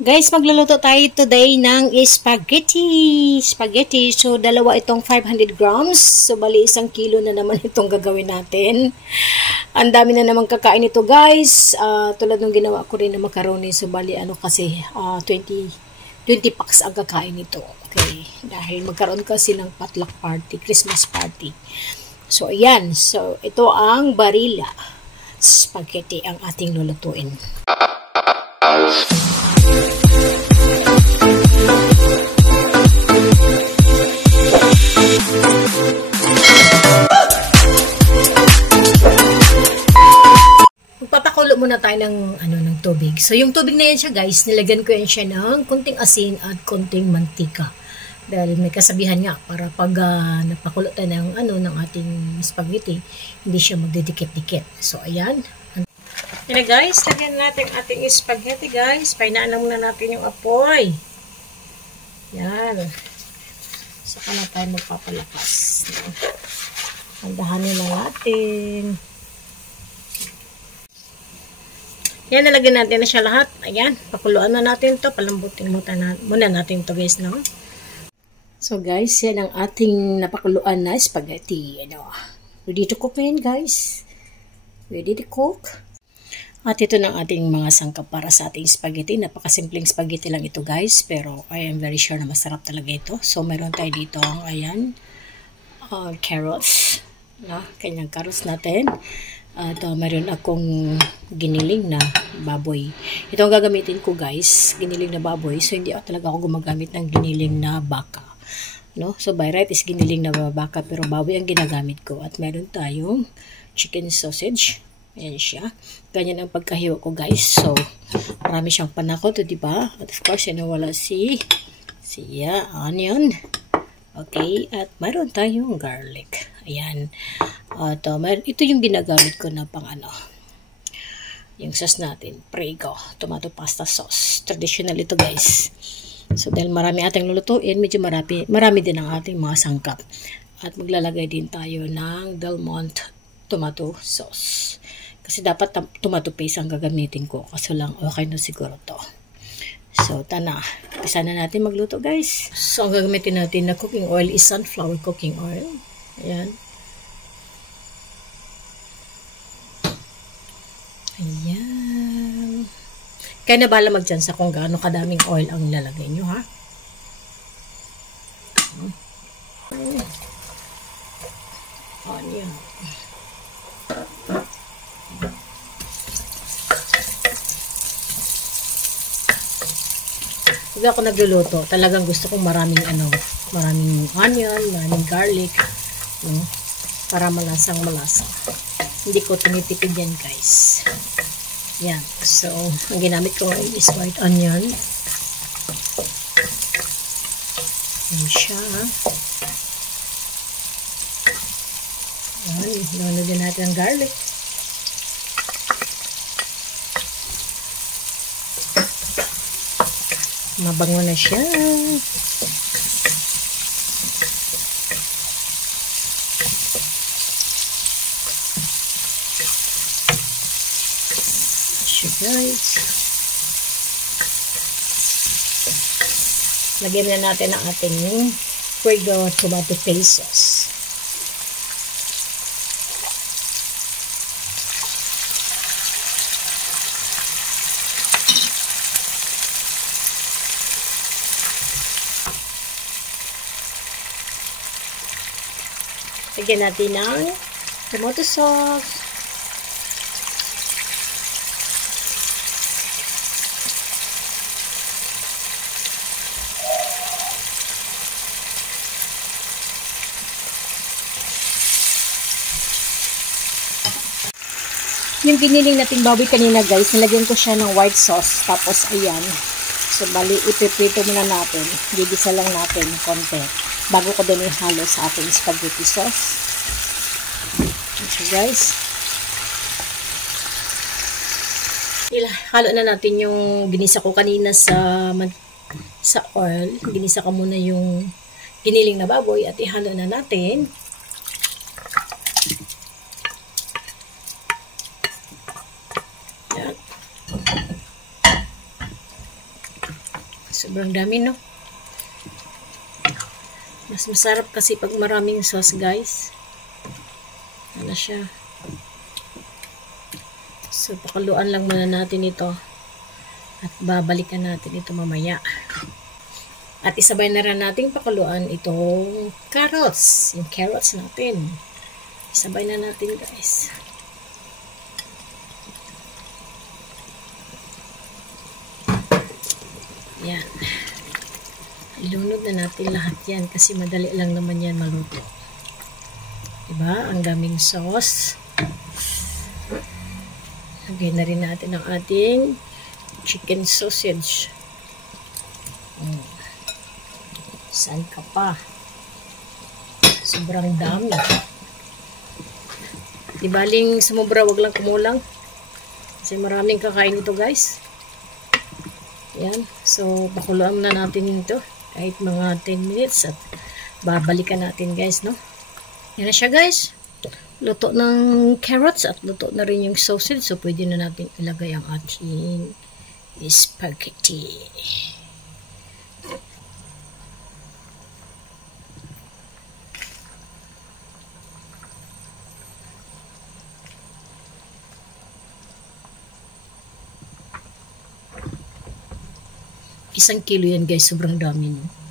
Guys, magluluto tayo today ng spaghetti. Spaghetti. So, dalawa itong 500 grams. So, bali 1 kilo na naman itong gagawin natin. Ang dami na naman kakain ito, guys. Tulad ng ginawa ko rin na macaroni. So, bali 20 packs ang kakain ito. Okay. Dahil magkaroon kasi ng potluck party, Christmas party. So, ayan. So, ito ang Barilla spaghetti ang ating lulutuin. Magpapakulo muna tayo ng tubig. So yung tubig na yan siya, guys, nilagyan ko yan siya ng konting asin at konting mantika. Dahil may kasabihan nga para pag napakulo tayo ng ating spaghetti, hindi siya magdidikit-dikit. So ayan. Yan guys, lagyan natin ating spaghetti, guys. Painaan muna natin yung apoy. Yan. Saka na tayo magpapalakas. Handahanin na natin. Yan, nalagyan natin na siya lahat. Ayan, pakuluan na natin to. Palambutin muna natin to, guys, no? So, guys, yan ang ating napakuluan na spaghetti. Ready to cook na yan, guys. Ready to cook. At ito ng ating mga sangkap para sa ating spaghetti. Napakasimpleng spaghetti lang ito, guys. Pero I am very sure na masarap talaga ito. So, meron tayo dito, ayan, carrots. Kanyang carrots natin. At meron akong giniling na baboy. Ito ang gagamitin ko, guys. Giniling na baboy. So, hindi talaga ako gumagamit ng giniling na baka. No? So, by right is giniling na baka. Pero baboy ang ginagamit ko. At meron tayong chicken sausage. Ayan siya. Ganyan ang pagkahiwa ko, guys. So, marami siyang panakot, diba? At of course, wala si onion. Okay. At mayroon tayong garlic. Ayan. At ito yung ginagamit ko na pang yung sauce natin. Prego. Tomato pasta sauce. Traditional ito, guys. So, dahil marami ating lulutuin, medyo marami din ang ating mga sangkap. At maglalagay din tayo ng Del Monte tomato sauce. Kasi dapat tomato paste ang gagamitin ko. Kaso lang, okay na siguro to. So, Umpisa na natin magluto, guys. So, ang gagamitin natin na cooking oil is sunflower cooking oil. Ayan. Ayan. Kaya na bahala magtsansa kung gaano kadaming oil ang lalagay nyo, ha? Onion. Pag ako nagluluto, talagang gusto kong maraming onion, maraming garlic, no? Para malasa. Hindi ko tinitipid yan, guys. Yan. So, ang ginamit ko ngayon is white onion. Yan siya. Yan. Nalagyan natin ang garlic. Mabango na siya. Guys. Lagyan na natin ang ating Prego tomato paste sauce. Lagyan natin ng tomato sauce. Yung giniling natin baboy kanina, guys, nilagyan ko siya ng white sauce. Tapos, ayan. So, bali, ipiprito muna natin. Gigisa lang natin konti. Bago ko din ihalo sa ating spaghetti sauce. So, guys. Halo na natin yung ginisa ko kanina sa oil. Ginisa ko muna yung giniling na baboy at ihalo na natin. Sobrang dami, no? Mas masarap kasi pag maraming sauce, guys. Ano siya? So, pakaluan lang muna natin ito. At babalikan natin ito mamaya. At isabay na rin natin pakaluan itong carrots. Yung carrots natin. Isabay na natin, guys. Yan. Ilunod na natin lahat yan kasi madali lang naman yan maluto. Diba? Ang daming sauce. Lagay na rin natin ang ating chicken sausage. Saan ka pa? Sobrang dami. Di baling sumobra, wag lang kumulang. Kasi maraming kakain ito, guys. Yan. So, pakuluan na natin ito. Kahit mga 10 minutes. At babalikan natin, guys, no? Yan na siya, guys. Luto ng carrots at luto na rin yung sausage. So, pwede na natin ilagay ang ating spaghetti. Isang kilo yan, guys. Sobrang dami, no?